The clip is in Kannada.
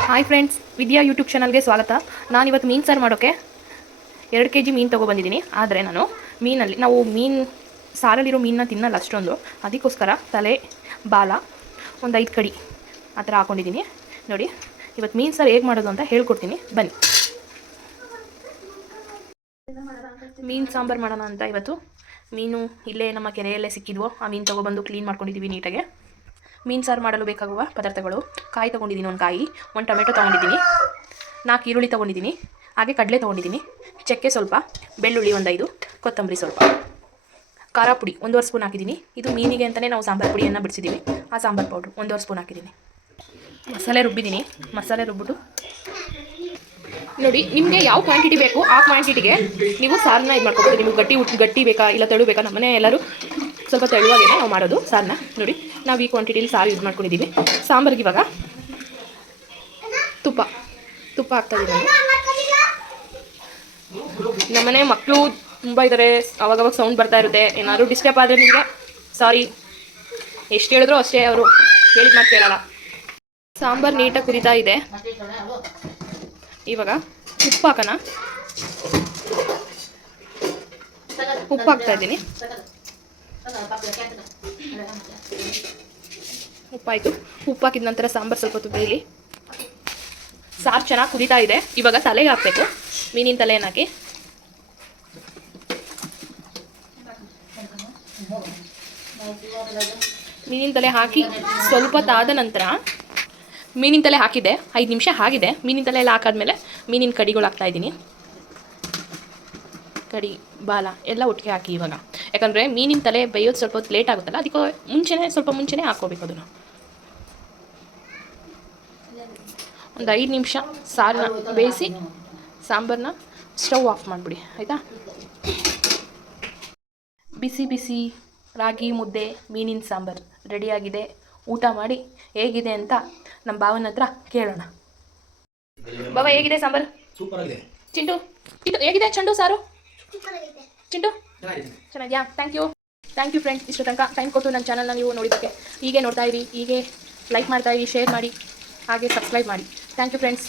ಹಾಯ್ ಫ್ರೆಂಡ್ಸ್, ವಿದ್ಯಾ ಯೂಟ್ಯೂಬ್ ಚಾನಲ್ಗೆ ಸ್ವಾಗತ. ನಾನಿವತ್ತು ಮೀನು ಸಾರು ಮಾಡೋಕ್ಕೆ 2 kg ಮೀನು ತೊಗೊಬಂದಿದ್ದೀನಿ. ಆದರೆ ನಾನು ನಾವು ಮೀನು ಸಾರಲ್ಲಿರೋ ಮೀನನ್ನ ತಿನ್ನಲ್ಲ ಅಷ್ಟೊಂದು. ಅದಕ್ಕೋಸ್ಕರ ತಲೆ, ಬಾಲ, ಒಂದು 5 ಕಡಿ ಆ ಥರ ಹಾಕ್ಕೊಂಡಿದ್ದೀನಿ. ನೋಡಿ, ಇವತ್ತು ಮೀನು ಸಾರು ಹೇಗೆ ಮಾಡೋದು ಅಂತ ಹೇಳ್ಕೊಡ್ತೀನಿ, ಬನ್ನಿ. ಮೀನು ಸಾಂಬಾರು ಮಾಡೋಣ ಅಂತ ಇವತ್ತು ಮೀನು ಇಲ್ಲೇ ನಮ್ಮ ಕೆರೆಯಲ್ಲೇ ಸಿಕ್ಕಿದ್ವು. ಆ ಮೀನು ತೊಗೊಬಂದು ಕ್ಲೀನ್ ಮಾಡ್ಕೊಂಡಿದ್ದೀವಿ ನೀಟಾಗೆ. ಮೀನು ಸಾರು ಮಾಡಲು ಬೇಕಾಗುವ ಪದಾರ್ಥಗಳು: ಕಾಯಿ ತೊಗೊಂಡಿದ್ದೀನಿ, ಒಂದು ಕಾಯಿ, ಒಂದು ಟೊಮೆಟೊ ತೊಗೊಂಡಿದ್ದೀನಿ, 4 ಈರುಳ್ಳಿ ತೊಗೊಂಡಿದ್ದೀನಿ, ಹಾಗೆ ಕಡಲೆ ತೊಗೊಂಡಿದ್ದೀನಿ, ಚಕ್ಕೆ ಸ್ವಲ್ಪ, ಬೆಳ್ಳುಳ್ಳಿ ಒಂದು 5, ಕೊತ್ತಂಬರಿ ಸ್ವಲ್ಪ, ಖಾರ ಪುಡಿ 1.5 ಸ್ಪೂನ್ ಹಾಕಿದ್ದೀನಿ. ಇದು ಮೀನಿಗೆ ಅಂತಲೇ ನಾವು ಸಾಂಬಾರು ಪುಡಿಯನ್ನು ಬಿಡಿಸಿದ್ದೀವಿ. ಆ ಸಾಂಬಾರು ಪೌಡ್ರು 1.5 ಸ್ಪೂನ್ ಹಾಕಿದ್ದೀನಿ. ಮಸಾಲೆ ರುಬ್ಬಿದ್ದೀನಿ. ಮಸಾಲೆ ರುಬ್ಬಿಟ್ಟು ನೋಡಿ, ನಿಮಗೆ ಯಾವ ಕ್ವಾಂಟಿಟಿ ಬೇಕು ಆ ಕ್ವಾಂಟಿಟಿಗೆ ನೀವು ಸಾರನ್ನ ಇದು ಮಾಡ್ಕೊಬೋದು. ನಿಮಗೆ ಗಟ್ಟಿ ಬೇಕಾ ಇಲ್ಲ ತೆಳು ಬೇಕಾ? ನಮ್ಮನೆ ಎಲ್ಲರೂ ಸ್ವಲ್ಪ ತೆಳುವಾಗೇ ನಾವು ಮಾಡೋದು ಸಾರನ್ನ. ನೋಡಿ, ನಾವು ಈ ಕ್ವಾಂಟಿಟಿಲಿ ಸಾರು ಯೂಸ್ ಮಾಡ್ಕೊಂಡಿದ್ದೀವಿ. ಸಾಂಬಾರಿಗೆ ಇವಾಗ ತುಪ್ಪ ಹಾಕ್ತಾಯಿದ್ದೀನಿ. ನಮ್ಮನೆ ಮಕ್ಕಳು ತುಂಬ ಇದ್ದಾರೆ, ಅವಾಗವಾಗ ಸೌಂಡ್ ಬರ್ತಾ ಇರುತ್ತೆ. ಏನಾದರೂ ಡಿಸ್ಟರ್ಬ್ ಆದರೆ ನಿಮಗೆ ಸಾರಿ. ಎಷ್ಟು ಹೇಳಿದ್ರು ಅಷ್ಟೇ, ಅವರು ಹೇಳಿದ ಮಾತು ಕೇಳಲ್ಲ. ಸಾಂಬಾರು ನೀಟಾಗಿ ಕುದೀತಾ ಇದೆ. ಇವಾಗ ಉಪ್ಪು ಹಾಕೋಣ. ಉಪ್ಪು ಹಾಕ್ತಾ ಇದ್ದೀನಿ. ಉಪ್ಪಾಯಿತು. ಉಪ್ಪು ಹಾಕಿದ ನಂತರ ಸಾಂಬಾರು ಸ್ವಲ್ಪ ಹೊತ್ತು ಬೇಯಲಿ. ಸಾರು ಚೆನ್ನಾಗಿ ಕುದೀತಾ ಇದೆ. ಇವಾಗ ತಲೆಗೆ ಹಾಕಬೇಕು. ಮೀನಿನ ತಲೆಯನ್ನು ಹಾಕಿ ಮೀನಿನ ತಲೆ ಹಾಕಿ ಸ್ವಲ್ಪ ಹೊತ್ತಾದ ನಂತರ ಮೀನಿನ ತಲೆ ಹಾಕಿದೆ, 5 ನಿಮಿಷ ಆಗಿದೆ. ಮೀನಿನ ತಲೆ ಎಲ್ಲ ಹಾಕಾದ್ಮೇಲೆ ಮೀನಿನ ಕಡಿಗಳು ಹಾಕ್ತಾಯಿದ್ದೀನಿ. ಕಡಿ, ಬಾಲ ಎಲ್ಲ ಒಟ್ಟಿಗೆ ಹಾಕಿ ಇವಾಗ. ಯಾಕಂದರೆ ಮೀನಿನ ತಲೆ ಬೇಯೋದು ಸ್ವಲ್ಪ ಹೊತ್ತು ಲೇಟ್ ಆಗುತ್ತಲ್ಲ, ಅದಕ್ಕೆ ಸ್ವಲ್ಪ ಮುಂಚೆನೇ ಹಾಕ್ಕೋಬೇಕು ಅದನ್ನು. ಒಂದು 5 ನಿಮಿಷ ಸಾರನ್ನ ಬೇಯಿಸಿ ಸಾಂಬಾರನ್ನ ಸ್ಟವ್ ಆಫ್ ಮಾಡಿಬಿಡಿ, ಆಯಿತಾ? ಬಿಸಿ ಬಿಸಿ ರಾಗಿ ಮುದ್ದೆ ಮೀನಿನ ಸಾಂಬಾರು ರೆಡಿಯಾಗಿದೆ. ಊಟ ಮಾಡಿ ಹೇಗಿದೆ ಅಂತ ನಮ್ಮ ಭಾವನ ಹತ್ರ ಕೇಳೋಣ. ಬಾವ, ಹೇಗಿದೆ ಸಾಂಬಾರು? ಸೂಪರ್ ಆಗಿದೆ. ಚಿಂಟು ಹೇಗಿದೆ ಚಂಡು ಸಾರು? ಚಿಂಟು ಚೆನ್ನಾಗಿದೆಯಾ? Thank you friends. ಇಷ್ಟು ತನಕ ಟೈಮ್ ಕೊಟ್ಟು ನನ್ನ ಚಾನಲ್ನ ನೀವು ನೋಡಿದ್ದಕ್ಕೆ ಹೀಗೆ ನೋಡ್ತಾ ಇರಿ, ಹೀಗೆ ಲೈಕ್ ಮಾಡ್ತಾ ಇರಿ, ಶೇರ್ ಮಾಡಿ, ಹಾಗೆ ಸಬ್ಸ್ಕ್ರೈಬ್ ಮಾಡಿ. Thank you friends.